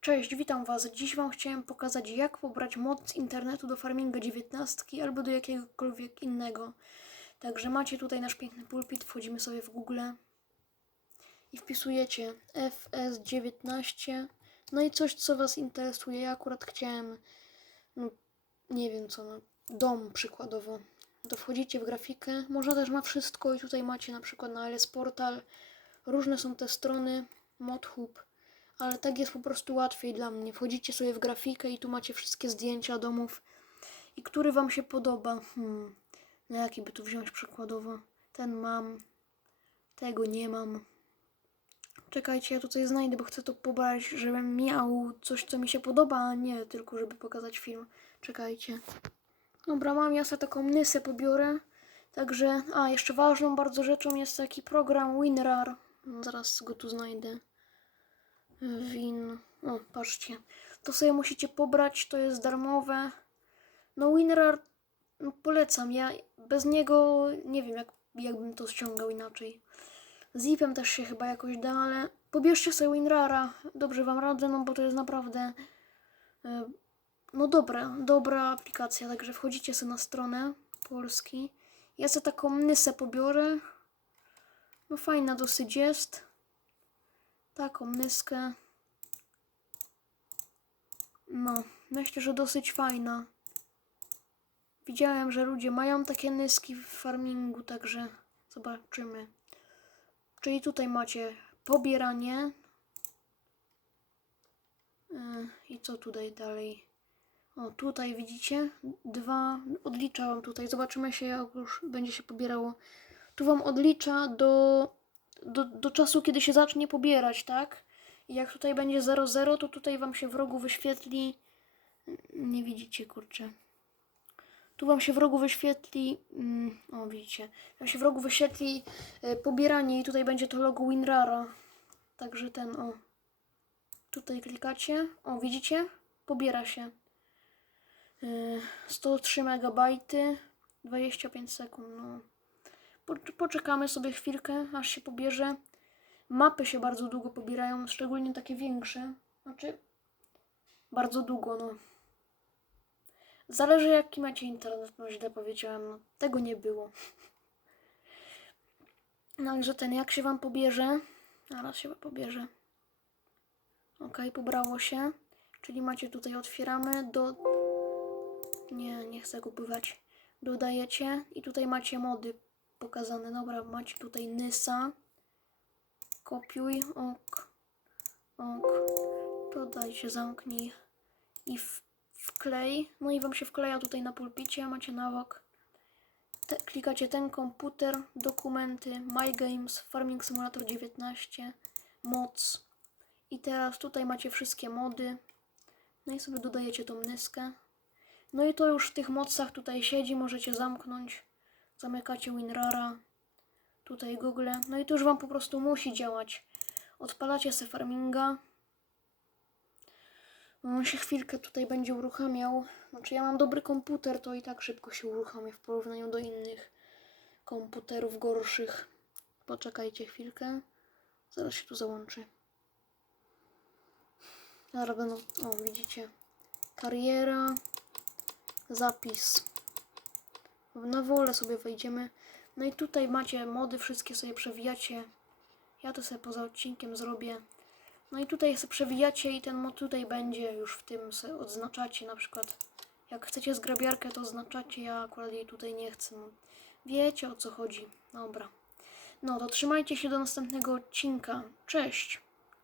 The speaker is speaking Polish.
Cześć, witam Was. Dziś Wam chciałem pokazać, jak pobrać moc z internetu do Farminga 19 albo do jakiegokolwiek innego. Także macie tutaj nasz piękny pulpit, wchodzimy sobie w Google i wpisujecie FS19. No i coś, co Was interesuje. Ja akurat chciałem, no, nie wiem co, no, dom przykładowo. To wchodzicie w grafikę. Można też ma wszystko i tutaj macie na przykład na LS Portal. Różne są te strony, ModHub ale tak jest po prostu łatwiej dla mnie. Wchodzicie sobie w grafikę i tu macie wszystkie zdjęcia domów i który wam się podoba. Hmm. No jaki by tu wziąć przykładowo? Ten mam, tego nie mam. Czekajcie, ja tutaj znajdę, bo chcę to pobrać, żebym miał coś, co mi się podoba, a nie tylko, żeby pokazać film. Czekajcie. Dobra, mam, ja sobie taką nysę pobiorę. Także, a jeszcze ważną bardzo rzeczą jest taki program WinRAR. Zaraz go tu znajdę. Win. O, patrzcie. To sobie musicie pobrać, to jest darmowe. No WinRAR no, polecam. Ja bez niego nie wiem, jak, jakbym to ściągał inaczej. Zipem też się chyba jakoś da, ale pobierzcie sobie WinRARa. Dobrze wam radzę, no bo to jest naprawdę e, no dobra, dobra aplikacja. Także wchodzicie sobie na stronę Polski. Ja sobie taką nysę pobiorę. No fajna dosyć jest taką nyskę. No, myślę, że dosyć fajna. Widziałem, że ludzie mają takie nyski w farmingu, także zobaczymy. Czyli tutaj macie pobieranie. Yy, I co tutaj dalej? O, tutaj widzicie? Dwa. Odliczałam tutaj. Zobaczymy się, jak już będzie się pobierało. Tu wam odlicza do do, do czasu, kiedy się zacznie pobierać, tak? I jak tutaj będzie 00, to tutaj wam się w rogu wyświetli. Nie widzicie, kurczę. Tu wam się w rogu wyświetli. Mm, o, widzicie. Wam się w rogu wyświetli e, pobieranie i tutaj będzie to logo WinRara. Także ten, o. Tutaj klikacie. O, widzicie? Pobiera się. E, 103 MB, 25 sekund, no. Po- Poczekamy sobie chwilkę, aż się pobierze. Mapy się bardzo długo pobierają, szczególnie takie większe. Znaczy, bardzo długo, no. Zależy jaki macie internet, no źle powiedziałem, no. Tego nie było. No, ale że ten, jak się wam pobierze? Zaraz się pobierze. Ok, pobrało się. Czyli macie tutaj, otwieramy do... Nie, nie chcę kupować. Dodajecie i tutaj macie mody pokazane. Dobra, macie tutaj Nysa. Kopiuj, ok, ok. Dodaj się, zamknij i w, wklej. No i wam się wkleja tutaj na pulpicie, macie na bok. Te, klikacie ten komputer, dokumenty, My Games, Farming Simulator 19, moc. I teraz tutaj macie wszystkie mody. No i sobie dodajecie tą nyskę. No i to już w tych mocach tutaj siedzi, możecie zamknąć. Zamykacie WinRara. Tutaj Google. No i to już Wam po prostu musi działać. Odpalacie se farminga. On się chwilkę tutaj będzie uruchamiał. Znaczy ja mam dobry komputer, to i tak szybko się uruchamia w porównaniu do innych komputerów gorszych. Poczekajcie chwilkę. Zaraz się tu załączy. Zaraz będą, o widzicie, kariera, zapis. Na wolę sobie wejdziemy. No i tutaj macie mody, wszystkie sobie przewijacie. Ja to sobie poza odcinkiem zrobię. No i tutaj sobie przewijacie i ten mod tutaj będzie już w tym sobie odznaczacie na przykład. Jak chcecie zgrabiarkę to oznaczacie, ja akurat jej tutaj nie chcę. Wiecie o co chodzi. Dobra. No to trzymajcie się do następnego odcinka. Cześć!